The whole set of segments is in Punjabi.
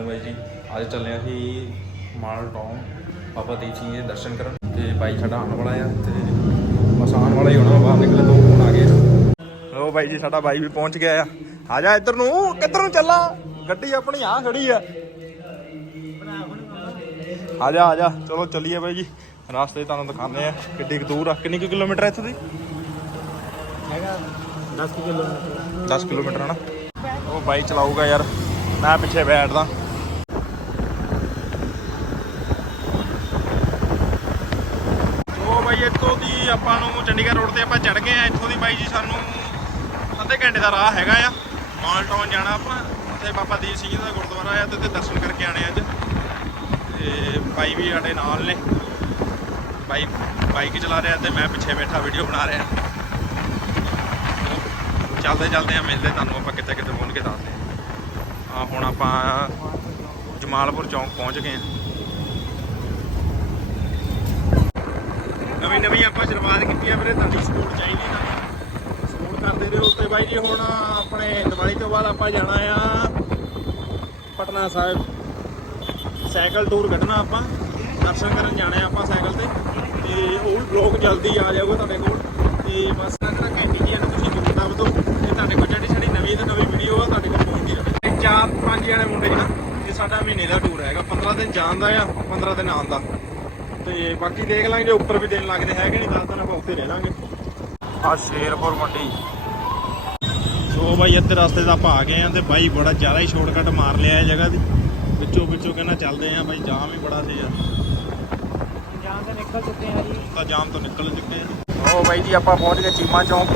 ਨੂੰ ਬਾਈ ਜੀ। ਅੱਜ ਚੱਲੇ ਅਸੀਂ ਮਾਲ ਟਾਊਨ ਬਾਬਾ ਦੀਪ ਸਿੰਘ ਜੀ ਦੇ ਦਰਸ਼ਨ ਕਰਨ। ਤੇ ਬਾਈ ਸਾਡਾ ਆਉਣ ਵਾਲਾ ਆ ਤੇ ਆਉਣ ਵਾਲਾ ਹੀ ਹੋਣਾ ਬਾਹਰ ਨਿਕਲੇ ਤੋਂ ਫੋਨ ਆ ਗਿਆ ਲੋ ਬਾਈ ਜੀ ਸਾਡਾ ਬਾਈ ਵੀ ਪਹੁੰਚ ਗਿਆ ਆ। ਆ ਜਾ ਇੱਧਰ ਨੂੰ ਕਿੱਧਰ ਨੂੰ ਚੱਲਾਂ? ਗੱਡੀ ਆਪਣੀ ਆ ਖੜੀ ਆ। ਆ ਜਾ ਆ ਜਾ। ਚਲੋ ਚੱਲੀਏ ਬਾਈ ਜੀ। ਰਾਸਤੇ ਤੁਹਾਨੂੰ ਦਿਖਾਉਂਦੇ ਆ ਕਿੱਡੀ ਕੁ ਦੂਰ ਆ। ਕਿੰਨੀ ਕੁ ਕਿਲੋਮੀਟਰ ਹੈ ਇੱਥੋਂ ਦੀ? ਹੈਗਾ 10 ਕਿਲੋਮੀਟਰ। 10 ਕਿਲੋਮੀਟਰ ਹਨਾ ਉਹ ਬਾਈ ਚਲਾਊਗਾ ਯਾਰ। ਮੈਂ ਪਿੱਛੇ ਬੈਠਦਾ ਉਹ ਬਾਈ ਇੱਥੋਂ ਦੀ ਆਪਾਂ ਨੂੰ ਚੰਡੀਗੜ੍ਹ ਰੋਡ ਤੇ ਆਪਾਂ ਚੜ ਗਏ ਆ। ਇੱਥੋਂ ਦੀ ਬਾਈ ਜੀ ਸਾਨੂੰ ਅੱਧੇ ਘੰਟੇ ਦਾ ਰਾਹ ਹੈਗਾ ਆ। ਮਾਲ ਟਾਊਨ ਜਾਣਾ ਆਪਾਂ। ਉੱਥੇ ਬਾਬਾ ਦੀਪ ਸਿੰਘ ਜੀ ਦਾ ਗੁਰਦੁਆਰਾ ਆ ਤੇ ਉੱਥੇ ਦਰਸ਼ਨ ਕਰਕੇ ਆਣੇ ਅੱਜ। ਤੇ ਬਾਈ ਵੀ ਸਾਡੇ ਨਾਲ ਨੇ। ਬਾਈ, ਬਾਈਕ ਚਲਾ ਰਿਹਾ ਤੇ ਮੈਂ ਪਿੱਛੇ ਬੈਠਾ ਵੀਡੀਓ ਬਣਾ ਰਿਹਾ। ਚੱਲਦੇ ਚੱਲਦੇ ਆ, ਮਿਲਦੇ ਤੁਹਾਨੂੰ ਆਪਾਂ ਕਿੱਥੇ ਕਿੱਥੇ ਪਹੁੰਚ ਕੇ ਦੱਸਦੇ ਆ। ਹੁਣ ਆਪਾਂ ਜਮਾਲਪੁਰ ਚੌਂਕ ਪਹੁੰਚ ਗਏ ਆ। ਨਵੀਂ ਨਵੀਂ ਆਪਾਂ ਸ਼ੁਰੂਆਤ ਕੀਤੀ ਆ ਵੀਰੇ, ਤੁਹਾਡੀ ਸਪੋਰਟ ਚਾਹੀਦੀ ਨਾ ਸਪੋਰਟ ਕਰਦੇ ਰਹੋ ਤੇ ਬਾਈ ਜੀ, ਹੁਣ ਆਪਣੇ ਦੀਵਾਲੀ ਤੋਂ ਬਾਅਦ ਆਪਾਂ ਜਾਣਾ ਆ ਪਟਨਾ ਸਾਹਿਬ। ਸਾਈਕਲ ਟੂਰ ਕੱਢਣਾ ਆਪਾਂ, ਦਰਸ਼ਨ ਕਰਨ ਜਾਣਾ ਆਪਾਂ ਸਾਈਕਲ ਤੇ। ਤੇ ਉਹ ਬਲੌਗ ਜਲਦੀ ਆ ਜਾਊਗਾ ਤੁਹਾਡੇ ਕੋਲ। ਤੇ ਬਸ ਅਗਰ ਘੰਟੀ ਜੀ ਨੂੰ ਤੁਸੀਂ ਜ਼ਰੂਰ ਦੱਬ ਦਿਓ। ਤੇ ਤੁਹਾਡੇ ਕੋਲ ਜਿਹੜੀ ਸਾਡੀ ਨਵੀਂ ਤੇ ਨਵੀਂ ਵੀਡੀਓ ਆ ਤੁਹਾਡੇ ਕੋਲ ਪਹੁੰਚਦੀ ਰਹੇ। ਚਾਰ ਪੰਜ ਜਣੇ ਮੁੰਡੇ ਜੀ ਨਾ, ਇਹ ਸਾਡਾ ਮਹੀਨੇ ਦਾ ਟੂਰ ਹੈਗਾ 15 ਦਿਨ ਜਾਣ ਦਾ ਆ 15 ਦਿਨ ਆਉਣ ਦਾ। ਤੇ ਬਾਕੀ ਦੇਖ ਲਾਂਗੇ ਜੇ ਉੱਪਰ ਵੀ ਦਿਨ ਲੱਗਦੇ ਹੈਗੇ ਨਹੀਂ ਦੱਸ ਦਿਨ ਆਪਾਂ ਉੱਥੇ ਰਹਿ ਲਾਂਗੇ। ਆ ਸ਼ੇਰਪੁਰ ਮੰਡੀ। ਸੋ ਬਾਈ ਇੱਥੇ ਰਸਤੇ ਦਾ ਆਪਾਂ ਆ ਗਏ ਆ ਤੇ ਬਾਈ ਬੜਾ ਜ਼ਿਆਦਾ ਹੀ ਸ਼ਾਰਟਕਟ ਮਾਰ ਲਿਆ ਇਹ ਜਗ੍ਹਾ ਦੀ। ਵਿੱਚੋਂ ਵਿੱਚੋਂ ਕਹਿੰਦਾ ਚੱਲਦੇ ਆ ਬਾਈ ਜਾਮ ਹੀ ਬੜਾ ਸੀ ਯਾਰ। ਜਾਨ ਤੇ ਨਿਕਲ ਚੁੱਕੇ ਆ ਜੀ। ਤਾਂ ਜਾਮ ਤੋਂ ਨਿਕਲ ਚੁੱਕੇ ਆ ਓ ਬਾਈ ਜੀ ਆਪਾਂ ਪਹੁੰਚ ਗਏ ਚੀਮਾ ਚੌਂਕ।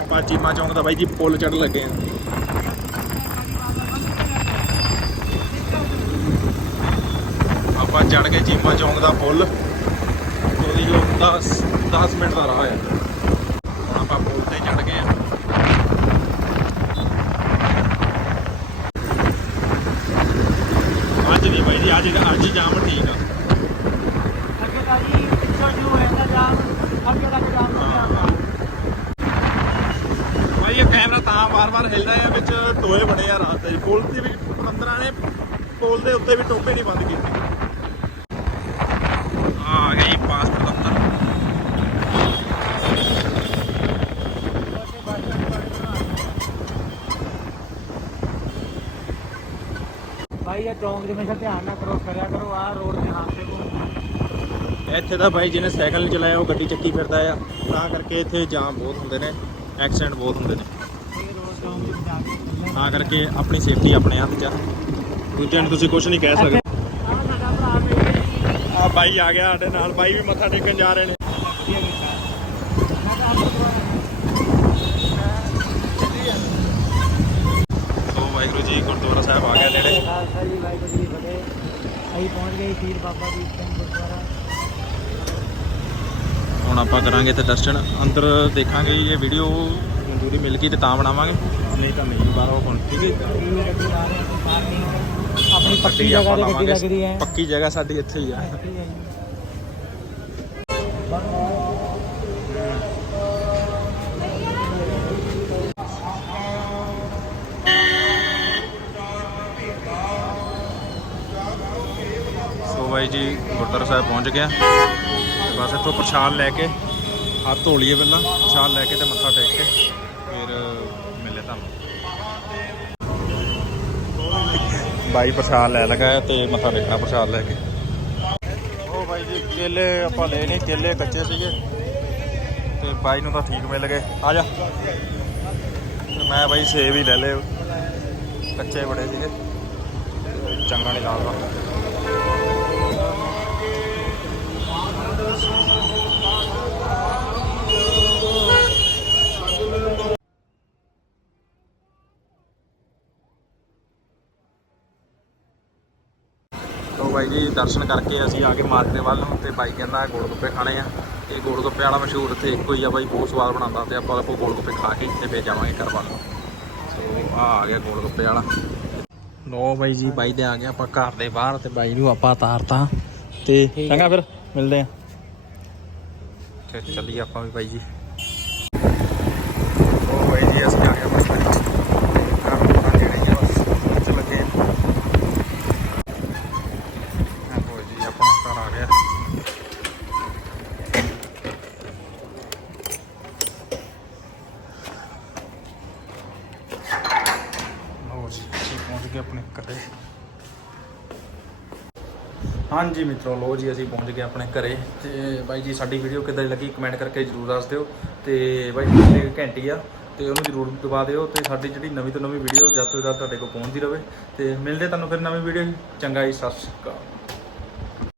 ਆਪਾਂ ਚੀਮਾ ਚੌਂਕ ਦਾ ਬਾਈ ਜੀ ਪੁਲ ਚੜ੍ਹਨ ਲੱਗੇ ਆ। ਆਪਾਂ ਚੜ੍ਹ ਗਏ ਚੀਮਾ ਚੌਂਕ ਦਾ ਪੁਲ। ਉਹਦੀ ਜੋ 10 10 ਮਿੰਟ ਦਾ ਰਾਹ ਹੈ। ਹੁਣ ਆਪਾਂ ਪੁਲ ਤੇ ਚੜ੍ਹ ਗਏ ਆ ਅੱਜ ਵੀ ਬਾਈ ਜੀ ਅੱਜ ਅੱਜ ਜਾਮ ਠੀਕ ਆ। ਅੱਗੇ ਤਾਂ ਜੀ ਪਿੱਛੋਂ ਜੋ ਹੋਇਆ ਜਾਮ ਅੱਗੇ ਤੱਕ ਜਾਮ ਹੋ ਗਿਆ। ਭਾਈ ਇਹ ਕੈਮਰਾ ਤਾਂ ਵਾਰ-ਵਾਰ ਹਿਲਦਾ ਹੈ ਵਿੱਚ ਟੋਏ ਬਣੇ ਆ ਰਾਸਤੇ 'ਚ ਪੁਲ ਦੇ ਨੇ ਪੁਲ ਦੇ ਉੱਤੇ ਵੀ ਟੋਪੇ ਨਹੀਂ ਬੰਦ ਕੀਤੇ ਆ ਗਈ ਪਾਸਪੋਰਟ ਦਫ਼ਤਰ ਭਾਈ ਇਹ ਚੌਂਕ ਦੇ ਹਮੇਸ਼ਾ ਧਿਆਨ ਨਾਲ ਕਰੋ ਕਰਿਆ ਕਰੋ ਆ ਰੋਡ ਦੇ ਹਾਦਸੇ ਕੋ ਇੱਥੇ ਤਾਂ ਭਾਈ ਜਿਹਨੇ ਸਾਈਕਲ ਨਹੀਂ ਚਲਾਇਆ ਉਹ ਗੱਡੀ ਚੱਕੀ ਫਿਰਦਾ ਆ। ਤਾਂ ਕਰਕੇ ਇੱਥੇ ਜਾਮ ਬਹੁਤ ਹੁੰਦੇ ਨੇ ਐਕਸੀਡੈਂਟ ਬਹੁਤ ਹੁੰਦੇ ਨੇ। ਤਾਂ ਕਰਕੇ ਆਪਣੀ ਸੇਫਟੀ ਆਪਣੇ ਹੱਥ 'ਚ ਆ। ਦੂਜਿਆਂ ਨੂੰ ਤੁਸੀਂ ਕੁਝ ਨਹੀਂ ਕਹਿ ਸਕਦੇ। ਆ ਸਾਡਾ ਭਰਾ ਮੇਰੇ ਜੀ। ਆ ਬਾਈ ਆ ਗਿਆ ਸਾਡੇ ਨਾਲ ਬਾਈ ਵੀ ਮੱਥਾ ਟੇਕਣ ਜਾ ਰਹੇ ਨੇ ਵਧੀਆ ਕੀਤਾ ਮੈਂ ਤਾਂ ਆਪ ਸੋ ਵਾਹਿਗੁਰੂ ਜੀ ਗੁਰਦੁਆਰਾ ਸਾਹਿਬ ਆ ਗਿਆ ਨੇੜੇ ਖਾਲਸਾ ਜੀ ਵਾਹਿਗੁਰੂ ਜੀ ਦੀ ਫਤਿਹ ਅਸੀਂ ਪਹੁੰਚ ਗਏ ਪੀਰ ਬਾਬਾ ਦੀਪ ਸਿੰਘ ਗੁਰਦੁਆਰਾ। ਹੁਣ ਆਪਾਂ ਕਰਾਂਗੇ ਤੇ ਦਰਸ਼ਨ ਅੰਦਰ ਦੇਖਾਂਗੇ ਜੇ ਵੀਡੀਓ ਮਨਜ਼ੂਰੀ ਮਿਲ ਗਈ ਤੇ ਤਾਂ ਬਣਾਵਾਂਗੇ। ਨਹੀਂ ਤਾਂ ਨਹੀਂ ਬਾਹਰੋਂ ਹੁਣ ਠੀਕ ਹੈ ਇਹ ਆਪਣੀ ਪੱਕੀ ਜਗ੍ਹਾ ਆਪਾਂ ਤੇ ਗੱਡੀ ਲਾਵਾਂਗੇ। ਲੱਗ ਰਹੀ ਹੈ। ਪੱਕੀ ਜਗ੍ਹਾ ਸਾਡੀ ਇੱਥੇ ਹੀ ਆ। ਬਾਈ ਜੀ ਗੁਰਦੁਆਰਾ ਸਾਹਿਬ ਪਹੁੰਚ ਗਿਆ ਤੇ ਬਸ ਇੱਥੋਂ ਪ੍ਰਸ਼ਾਦ ਲੈ ਕੇ ਹੱਥ ਧੋ ਲਈਏ ਪਹਿਲਾਂ। ਪ੍ਰਸ਼ਾਦ ਲੈ ਕੇ ਤੇ ਮੱਥਾ ਟੇਕ ਕੇ ਫਿਰ ਮਿਲੇ ਤੁਹਾਨੂੰ। ਬਾਈ ਪ੍ਰਸ਼ਾਦ ਲੈ ਲਗਾ ਤੇ ਮੱਥਾ ਟੇਕਣਾ ਪ੍ਰਸ਼ਾਦ ਲੈ ਕੇ। ਉਹ ਬਾਈ ਜੀ, ਕੇਲੇ ਆਪਾਂ ਲੈ ਨਹੀਂ ਕੇਲੇ ਕੱਚੇ ਸੀਗੇ। ਤੇ ਬਾਈ ਨੂੰ ਤਾਂ ਠੀਕ ਮਿਲ ਗਏ। ਆ ਜਾ। ਮੈਂ ਬਾਈ ਸੇਬ ਹੀ ਲੈ ਲਏ। ਕੱਚੇ ਬੜੇ ਸੀਗੇ। ਚੰਗਾ ਨਹੀਂ ਲੱਗਦਾ। ਤੋ ਬਾਈ ਜੀ ਦਰਸ਼ਨ ਕਰਕੇ ਅਸੀਂ ਆ ਕੇ ਮਾਰਕੀਟ ਵੱਲ ਨੂੰ ਤੇ ਬਾਈ ਕਹਿੰਦਾ ਗੋਲ ਗੱਪੇ ਖਾਣੇ ਆ। ਇਹ ਗੋਲ ਗੱਪੇ ਵਾਲਾ ਮਸ਼ਹੂਰ ਇੱਥੇ ਇੱਕੋ ਹੀ ਆ ਬਾਈ ਬਹੁਤ ਸਵਾਦ ਬਣਾਉਂਦਾ ਤੇ ਆਪਾਂ ਕੋ ਗੋਲ ਗੱਪੇ ਖਾ ਕੇ ਤੇ ਫਿਰ ਜਾਵਾਂਗੇ ਘਰ ਵੱਲ। ਸੋ ਆ ਆ ਗਿਆ ਗੋਲ ਗੱਪੇ ਵਾਲਾ। ਲੋ ਬਾਈ ਜੀ ਬਾਈ ਦੇ ਆ ਗਏ ਆਪਾਂ ਘਰ ਦੇ ਬਾਹਰ ਤੇ ਬਾਈ ਨੂੰ ਆਪਾਂ ਤਾਰਤਾ ਤੇ ਚੰਗਾ ਫਿਰ ਮਿਲਦੇ ਆ। ਤੇ ਚੱਲੀਏ ਆਪਾਂ ਵੀ ਬਾਈ ਜੀ ਉਹ ਬਾਈ ਜੀ ਅਸੀਂ ਆ ਗਏ ਬਸ ਘਰ ਨੂੰ ਆ ਗਏ ਜੀ ਬਸ ਚੱਲ ਲੱਗੇ ਆ ਆਪਣੇ ਘਰੇ। ਹਾਂਜੀ ਮਿੱਤਰੋ ਲੋ ਜੀ ਅਸੀਂ ਪਹੁੰਚ ਗਏ ਆਪਣੇ ਘਰੇ ਤੇ ਬਾਈ ਜੀ, ਸਾਡੀ ਵੀਡੀਓ ਕਿੱਦਾਂ ਦੀ ਲੱਗੀ ਕਮੈਂਟ ਕਰਕੇ ਜਰੂਰ ਦੱਸ ਦਿਓ ਤੇ ਬਾਈ ਜੀ ਘੰਟੀ ਆ ਤੇ ਉਹਨੂੰ ਜਰੂਰ ਦਬਾ ਦਿਓ ਤੇ ਸਾਡੀ ਜਿਹੜੀ ਨਵੀਂ ਤੋਂ ਨਵੀਂ ਵੀਡੀਓ ਜਦ ਤੋਂ ਜਦ ਤੁਹਾਡੇ ਕੋਲ ਪਹੁੰਚਦੀ ਰਹੇ ਤੇ ਮਿਲਦੇ ਤੁਹਾਨੂੰ ਫਿਰ ਨਵੀਂ ਵੀਡੀਓ ਚੰਗਾ ਜੀ, ਸਤਿ ਸ਼੍ਰੀ ਅਕਾਲ।